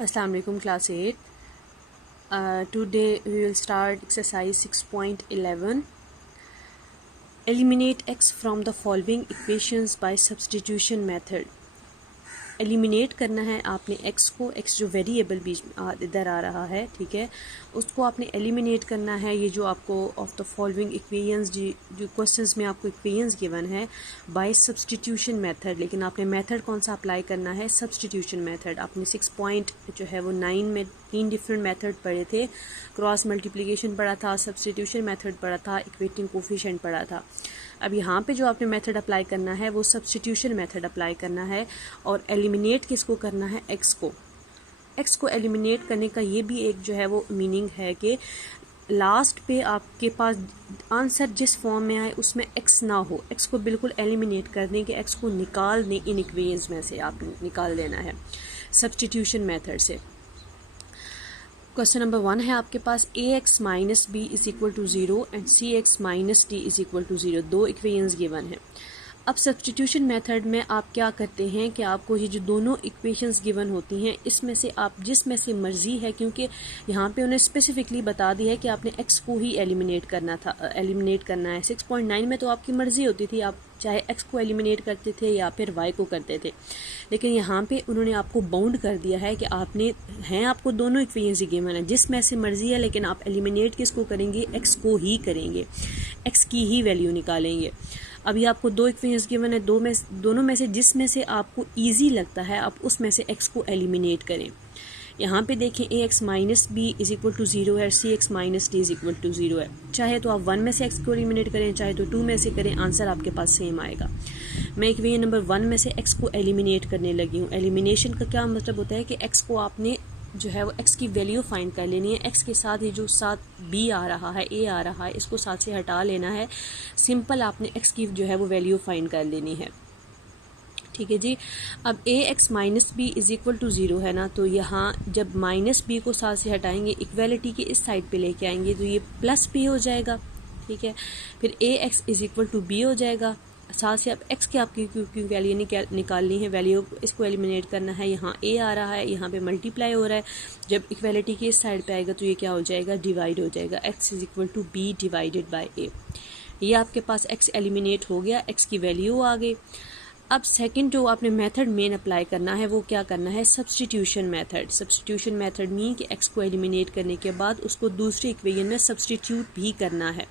Assalamu alaikum class 8. Today we will start exercise 6.11. Eliminate x from the following equations by substitution method. Eliminate करना है आपने x को, x जो variable बीच में इधर आ रहा है, ठीक है, उसको आपने एलिमिनेट करना है। ये जो आपको ऑफ द फॉलोइंग इक्वेशंस जो क्वेश्चंस में आपको इक्वेशंस गिवन है बाय सब्स्टिट्यूशन मेथड, लेकिन आपने मेथड कौन सा अप्लाई करना है? Substitution method. आपने 6 पॉइंट जो है वो 9 में 3 डिफरेंट मेथड पढ़े थे। क्रॉस मल्टीप्लिकेशन पढ़ा था, सब्स्टिट्यूशन मेथड पढ़ा था, इक्वेटिंग कोफिशिएंट पढ़ा था। अब यहाँ पे जो आपने मेथड अप्लाई करना है वो सब्स्टिट्यूशन मेथड अप्लाई करना है। और एलिमिनेट किसको करना है? एक्स को एलिमिनेट करने का ये भी एक जो है वो मीनिंग है कि लास्ट पे आपके पास आंसर जिस फॉर्म में आए उसमें एक्स ना हो, एक्स को बिल्कुल एलिमिनेट कर दें कि एक्स को निकाल दें, इन इक्वेशंस में से आप निकाल देना है सब्स्टिट्यूशन मेथड से। क्वेश्चन नंबर 1 है आपके पास ax minus B is equal to 0 and cx minus D is equal to 0। दो इक्वेशंस गिवन है। अब सब्स्टिट्यूशन मेथड में आप क्या करते हैं कि आपको ये जो दोनों इक्वेशंस गिवन होती हैं इसमें से आप जिसमें से मर्जी है, क्योंकि यहाँ पे उन्हें स्पेसिफिकली बता दी है कि आपने x को ही एलिमिनेट करना है। 6.9 में तो आपकी मर्जी होती थी, आप चाहे x को एलिमिनेट करते थे या फिर y को करते थे, लेकिन यहाँ पे उन्होंने आपको बाउंड कर दिया है कि आपको दोनों इक्वेशंस गिवन है, जिसमें से मर्जी है, लेकिन आप एलिमिनेट किसको करेंगे? x को ही करेंगे, x की ही वैल्यू निकालेंगे। अभी आपको दो इक्वेशंस गिवन है, दोनों में से जिसमें से आपको इजी लगता है आप उसमें से x को एलिमिनेट करें। यहाँ पे देखें ax minus B is equal to 0 है, cx minus D is equal to 0 है। चाहे तो आप 1 में से x को एलिमिनेट करें, चाहे तो 2 में से करें, आंसर आपके पास सेम आएगा। मैं इक्वेशन नंबर 1 में से x को एलिमिनेट करने लगी हूँ। एलिमिनेशन का क्या मतलब होता है कि x को आपने जो है वो x की वैल्यू फाइंड कर लेनी है। x के साथ ही जो साथ b आ रहा है, a आ रहा है, इसको साथ से हटा लेना है। सिंपल आपने x की जो है वो वैल्यू फाइंड कर लेनी है, ठीक है जी। अब ax minus B is equal to 0 है ना, तो यहाँ जब माइनस बी को साथ से हटाएंगे, इक्वेलिटी के इस साइड पे लेके आएंगे तो ये प्लस बी हो जाएगा, ठीक है। फिर ax is equal to B हो जाएगा। साथ से अब x की आपकी वैल्यू निकालनी है, वैल्यू इसको एलिमिनेट करना है। यहाँ a आ रहा है, यहाँ पे मल्टीप्लाई हो रहा है, जब इक्वेलिटी के इस साइड पे आएगा तो ये क्या हो जाएगा? डिवाइड हो जाएगा। x is equal to B divided by a। ये आपके पास x एलिमिनेट हो गया, x की वैल्यू आ गई। अब सेकंड जो आपने मेथड मेन अप्लाई करना है वो क्या करना है? Substitution method. Substitution method mean कि x को एलिमिनेट करने के बाद उसको दूसरी इक्वेशन में सब्स्टिट्यूट भी करना है,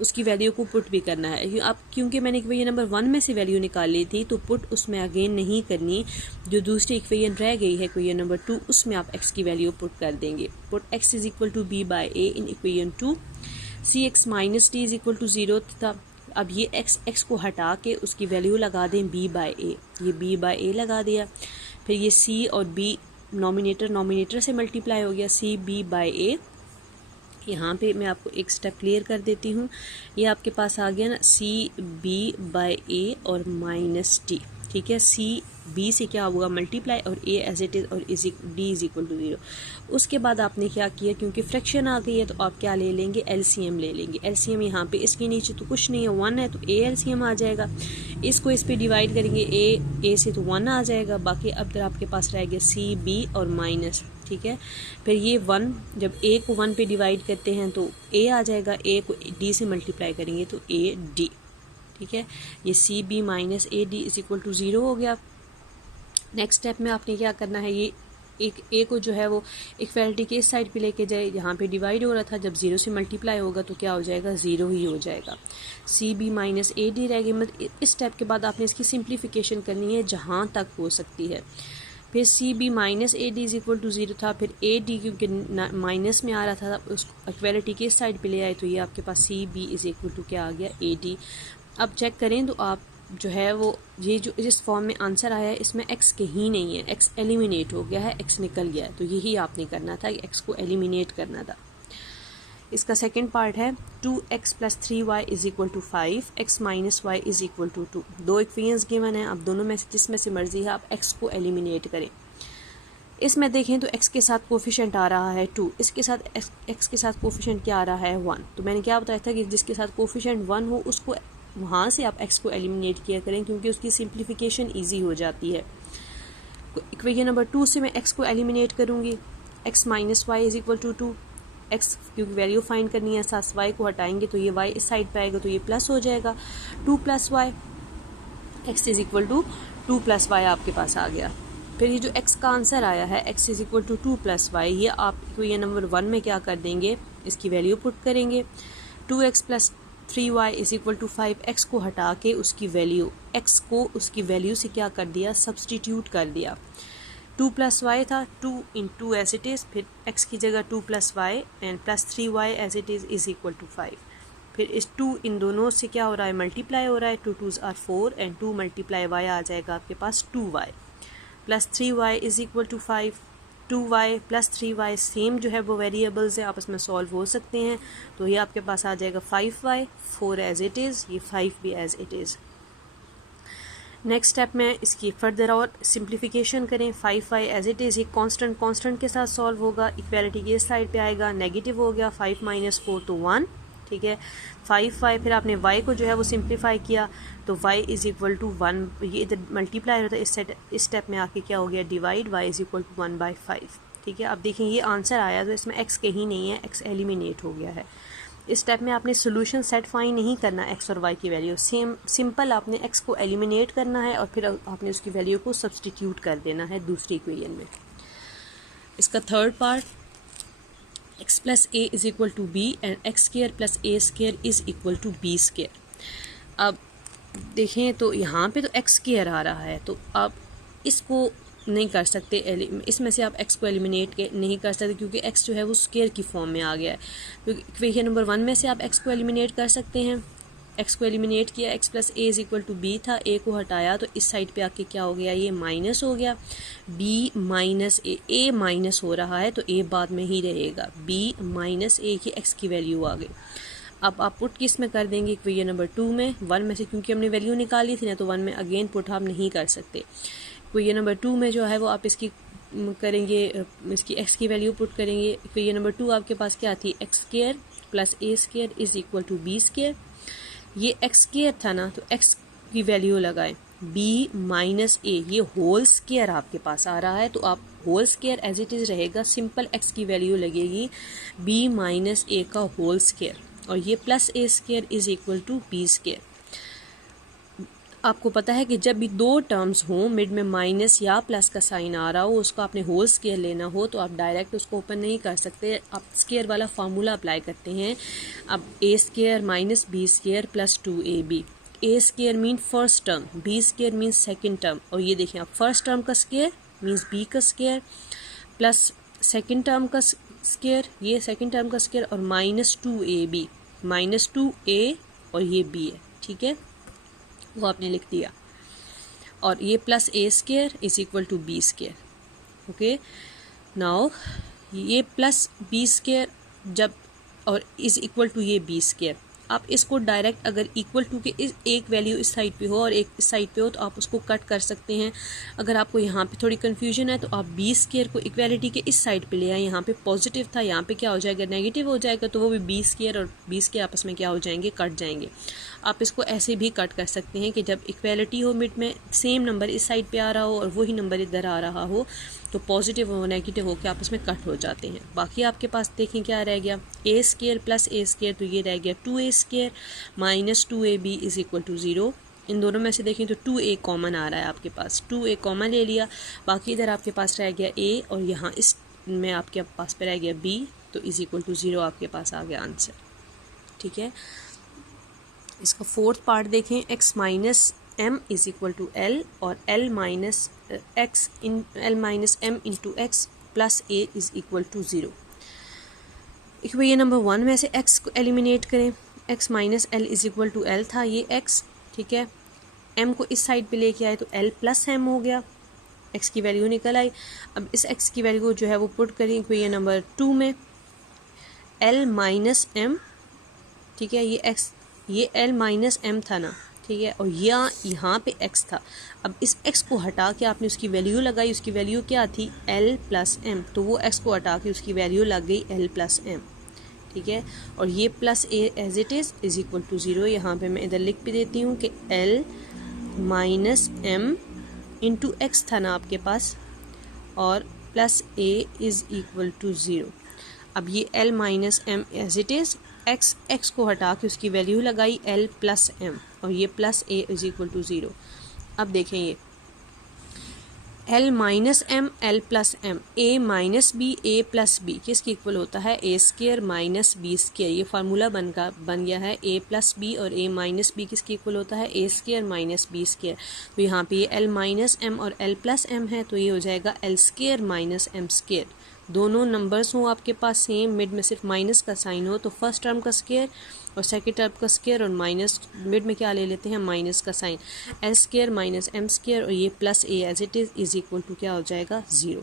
उसकी वैल्यू को पुट भी करना है। अब क्योंकि मैंने इक्वेशन नंबर 1 में से वैल्यू निकाल ली थी तो पुट उसमें अगेन नहीं करनी। जो दूसरी इक्वेशन रह गई है इक्वेशन नंबर 2, उसमें आप x की वैल्यू पुट कर देंगे। Put x is equal to B by A in equation 2। cx minus D is equal to 0 था। अब ये x को हटा के उसकी वैल्यू लगा दें b बाई ए, ये b बाई ए लगा दिया। फिर ये c और b नॉमिनेटर से मल्टीप्लाई हो गया, c b बाई ए। यहाँ पे मैं आपको एक स्टेप क्लियर कर देती हूँ। ये आपके पास आ गया ना c b बाई ए और माइनस डी, ठीक है। c b से क्या होगा? मल्टीप्लाई, और a एज इट इज़, और d इज इक्वल टू 0। उसके बाद आपने क्या किया, क्योंकि फ्रैक्शन आ गई है तो आप क्या ले लेंगे? LCM ले लेंगे। LCM यहाँ पे इसके नीचे तो कुछ नहीं है, 1 है तो a LCM आ जाएगा। इसको इस पे डिवाइड करेंगे, a से तो 1 आ जाएगा, बाकी अब तक आपके पास रह गया c b और माइनस, ठीक है। फिर ये 1, जब a को 1 पे डिवाइड करते हैं तो a आ जाएगा, a को d से मल्टीप्लाई करेंगे तो a d, ठीक है। ये c b minus a d is equal to 0 हो गया। नेक्स्ट स्टेप में आपने क्या करना है, ये एक a को जो है वो इक्वेलिटी के इस साइड पे लेके जाए, यहाँ पे डिवाइड हो रहा था, जब 0 से मल्टीप्लाई होगा तो क्या हो जाएगा? 0 ही हो जाएगा। c b minus a d रहेगी। मतलब इस स्टेप के बाद आपने इसकी सिंप्लीफिकेशन करनी है जहाँ तक हो सकती है। फिर c b minus a d is equal to 0 था, फिर a d क्योंकि माइनस में आ रहा था उस इक्वेलिटी के इस साइड पे ले आए तो ये आपके पास c b is equal to क्या आ गया? a d। अब चेक करें तो आप जो है वो ये जो जिस फॉर्म में आंसर आया है इसमें x कहीं नहीं है, x एलिमिनेट हो गया है, x निकल गया है। तो यही आपने करना था, x को एलिमिनेट करना था। इसका सेकंड पार्ट है 2x plus 3y is equal to 5, x minus Y is equal to 2। दो इक्वेशंस गिवन है, अब दोनों में से जिसमें से मर्जी है आप x को एलिमिनेट करें। इसमें देखें तो x के साथ कोफिशिएंट आ रहा है 2, इसके साथ x के साथ कोफिशिएंट क्या आ रहा है 1। तो मैंने क्या बताया था कि जिसके साथ कोफिशिएंट 1 हो उसको वहाँ से आप x को एलिमिनेट किया करें, क्योंकि उसकी सिंप्लीफिकेशन ईजी हो जाती है। इक्वेशन नंबर 2 से मैं x को एलिमिनेट करूँगी, x minus Y is equal to 2, x क्योंकि वैल्यू फाइंड करनी है, साथ y को हटाएंगे तो ये y इस साइड पे आएगा तो ये प्लस हो जाएगा, 2 plus Y, x is equal to 2 plus Y आपके पास आ गया। फिर ये जो x का आंसर आया है x is equal to 2 plus Y, ये आप इक्वेशन नंबर 1 में क्या कर देंगे, इसकी वैल्यू पुट करेंगे, 2x plus 3y is equal to 5, x को हटा के उसकी वैल्यू, x को उसकी वैल्यू से क्या कर दिया, सब्सटीट्यूट कर दिया। 2 प्लस वाई था, 2 इंटू एज इट इज़, फिर x की जगह 2 plus Y and plus 3y as it is equal to 5। फिर इस 2 इन दोनों से क्या हो रहा है, मल्टीप्लाई हो रहा है, 2 2s are 4 and 2 multiply y आ जाएगा आपके पास 2y plus 3y is equal to 5। 2y plus 3y same जो है वो वेरिएबल्स है, आपस में सॉल्व हो सकते हैं, तो ये आपके पास आ जाएगा 5y, 4 एज इट इज़, ये 5 भी as it is. Next step में इसकी फर्दर और सिंप्लीफिकेशन करें, 5y एज इट इज़, ये कांस्टेंट के साथ सॉल्व होगा, इक्वालिटी की इस साइड पे आएगा, नेगेटिव हो गया, 5 माइनस 4 तो 1, ठीक है, 5y, फिर आपने y को जो है वो सिंप्लीफाई किया तो y इज़ इक्वल टू 1, ये इधर मल्टीप्लाई होता है, इस स्टेप में आके क्या हो गया, divide, y is equal to 1/5, ठीक है। अब देखें ये आंसर आया तो इसमें x कहीं नहीं है, x एलिमिनेट हो गया है। इस स्टेप में आपने सोल्यूशन सेट फाइंड नहीं करना x और y की वैल्यू, सिंपल आपने x को एलिमिनेट करना है और फिर आपने उसकी वैल्यू को सब्सटीट्यूट कर देना है दूसरी इक्वेशन में। इसका third part, x plus A is equal to B and X square plus A square is equal to B square. अब देखें तो यहाँ पे तो x स्क्वायर आ रहा है, तो आप इसको नहीं कर सकते, इसमें से आप x को एलिमिनेट नहीं कर सकते क्योंकि x जो है वो स्क्वायर की फॉर्म में आ गया है। क्योंकि इक्वेशन नंबर 1 में से आप x को एलिमिनेट कर सकते हैं, x को एलिमिनेट किया, x plus A is equal to B था, a को हटाया तो इस साइड पे आके क्या हो गया, ये माइनस हो गया, b माइनस ए माइनस हो रहा है तो a बाद में ही रहेगा, b माइनस ए की x की वैल्यू आ गई। अब आप पुट किस में कर देंगे, इक्वेशन नंबर 2 में, 1 में से क्योंकि हमने वैल्यू निकाली थी ना तो 1 में अगेन पुट हम नहीं कर सकते। इक्वेशन नंबर 2 में जो है वो आप इसकी करेंगे, इसकी x की वैल्यू पुट करेंगे। इक्वेशन नंबर 2 आपके पास क्या थी, X square plus A square is equal to B square, ये एक्स स्क्वायर था ना तो x की वैल्यू लगाएं, b माइनस ए, ये होल स्क्वायर आपके पास आ रहा है तो आप whole square as it is रहेगा, सिंपल x की वैल्यू लगेगी b माइनस ए का होल स्क्वायर और ये plus A square is equal to B square. आपको पता है कि जब भी दो टर्म्स हों, मिड में माइनस या प्लस का साइन आ रहा हो, उसको आपने होल स्क्वायर लेना हो तो आप डायरेक्ट उसको ओपन नहीं कर सकते, आप स्क्वायर वाला फार्मूला अप्लाई करते हैं। अब A square minus B square plus 2ab, A square mean first term, B square mean second term, और ये देखें आप फर्स्ट टर्म का स्क्वायर मीन्स बी का स्क्वायर प्लस सेकेंड टर्म का स्क्वायर, ये सेकेंड टर्म का स्क्वायर और माइनस 2ab, माइनस 2a और ये b है, ठीक है, वो आपने लिख दिया, और ये plus A square is equal to B square. Okay, now ये प्लस बी स्क्वायर जब और इज इक्वल टू ये बी स्क्वायर, आप इसको डायरेक्ट अगर इक्वल टू के एक वैल्यू इस साइड पे हो और एक इस साइड पे हो तो आप उसको कट कर सकते हैं। अगर आपको यहाँ पे थोड़ी कन्फ्यूजन है तो आप बी स्क्वायर को इक्वालिटी के इस साइड पे ले आए, यहाँ पे पॉजिटिव था, यहाँ पे क्या हो जाएगा, नेगेटिव हो जाएगा, तो वो भी बी स्क्वायर और बी स्क्वायर आपस में क्या हो जाएंगे, कट जाएंगे। आप इसको ऐसे भी कट कर सकते हैं कि जब इक्वालिटी हो, मिड में सेम नंबर इस साइड पे आ रहा हो और वही नंबर इधर आ रहा हो तो पॉजिटिव और नेगेटिव होकर आपस में कट हो जाते हैं। बाकी आपके पास देखें क्या रह गया, A square plus A square, तो ये रह गया 2a square minus 2ab is equal to 0। इन दोनों में से देखें तो 2a कॉमन आ रहा है आपके पास, 2a कॉमन ले लिया, बाकी इधर आपके पास रह गया a और यहाँ इस में आपके पास पे रह गया b, तो इज इक्वल टू 0 आपके पास आ गया आंसर। ठीक है, इसका फोर्थ पार्ट देखें, x minus m is equal to l और l minus m into X plus a is equal to 0। Equation number 1 में से x को एलिमिनेट करें, x minus l is equal to l था ये x, ठीक है, m को इस साइड पे लेके आए तो l प्लस m हो गया, x की वैल्यू निकल आई। अब इस x की वैल्यू जो है वो पुट करें इक्वेशन नंबर 2 में, l माइनस m, ठीक है, ये l माइनस m था ना, ठीक है, और यहाँ पे x था। अब इस x को हटा के आपने उसकी वैल्यू लगाई, उसकी वैल्यू क्या थी, l प्लस m, तो वो x को हटा के उसकी वैल्यू लग गई l प्लस m, ठीक है, और ये plus a as it is equal to 0। यहाँ पे मैं इधर लिख भी देती हूँ कि l minus m into X था ना आपके पास, और plus A is equal to 0। अब ये l minus M as it is, x को हटा के उसकी वैल्यू लगाई l प्लस m और ये plus a is equal to 0। अब देखें ये l minus M l plus m, a minus B a plus B किसकी इक्वल होता है a square minus B square. ये फार्मूला बन गया है a प्लस बी और a माइनस बी किसकी इक्वल होता है a square minus B square. तो यहाँ पे ये l माइनस m और l प्लस m है तो ये हो जाएगा l square minus m square. दोनों नंबर्स हों आपके पास सेम, मिड में सिर्फ माइनस का साइन हो तो फर्स्ट टर्म का स्केयर और सेकंड टर्म का स्केयर और माइनस मिड में क्या ले लेते हैं माइनस का sign, L square minus M square और ये plus a as it is equal to क्या हो जाएगा 0।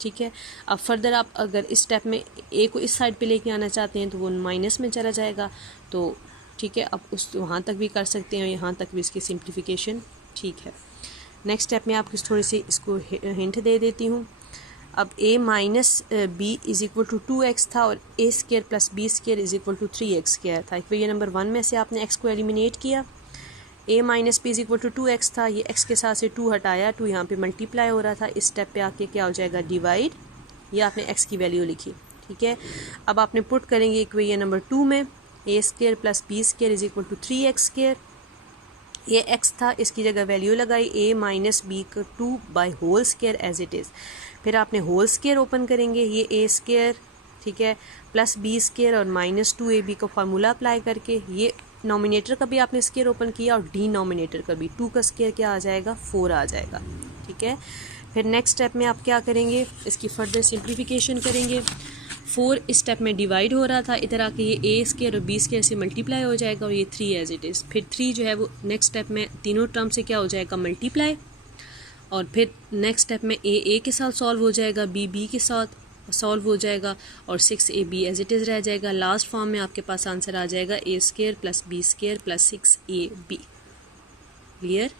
ठीक है। अब फर्दर आप अगर इस स्टेप में ए को इस साइड पे लेके आना चाहते हैं तो वो माइनस में चला जाएगा, तो ठीक है अब उस वहाँ तक भी कर सकते हैं, यहाँ तक भी इसकी सिंप्लीफिकेशन ठीक है। नेक्स्ट स्टेप में आपको थोड़ी सी इसको हिंट दे देती हूँ। अब a minus B is equal to 2x था और a square plus B square is equal to 3x square था। फिर ये नंबर 1 में से आपने x को एलिमिनेट किया, a minus B is equal to 2x था, ये x के साथ से 2 हटाया, 2 यहाँ पे मल्टीप्लाई हो रहा था, इस स्टेप पे आके क्या हो जाएगा डिवाइड, ये आपने x की वैल्यू लिखी। ठीक है। अब आपने पुट करेंगे इक्वेशन नंबर 2 में a square plus B square is equal to 3x square, ये x था इसकी जगह वैल्यू लगाई a माइनस बी का 2 by whole square as it is. फिर आपने होल स्केयर ओपन करेंगे, ये a स्केयर ठीक है प्लस बी स्केयर और माइनस 2ab का फार्मूला अप्लाई करके ये नॉमिनेटर का भी आपने स्केयर ओपन किया और डिनोमिनेटर का भी, 2 का स्केयर क्या आ जाएगा 4 आ जाएगा। ठीक है। फिर नेक्स्ट स्टेप में आप क्या करेंगे, इसकी फर्दर सिंप्लीफिकेशन करेंगे। 4 इस स्टेप में डिवाइड हो रहा था, इधर आके ये a स्केयर और b स्केयर से मल्टीप्लाई हो जाएगा और ये 3 एज इट इज़। फिर 3 जो है वो नेक्स्ट स्टेप में तीनों टर्म से क्या हो जाएगा मल्टीप्लाई, और फिर नेक्स्ट स्टेप में a के साथ सॉल्व हो जाएगा, b के साथ सॉल्व हो जाएगा और 6ab एज इट इज़ रह जाएगा। लास्ट फॉर्म में आपके पास आंसर आ जाएगा a square plus b square plus 6ab। Clear.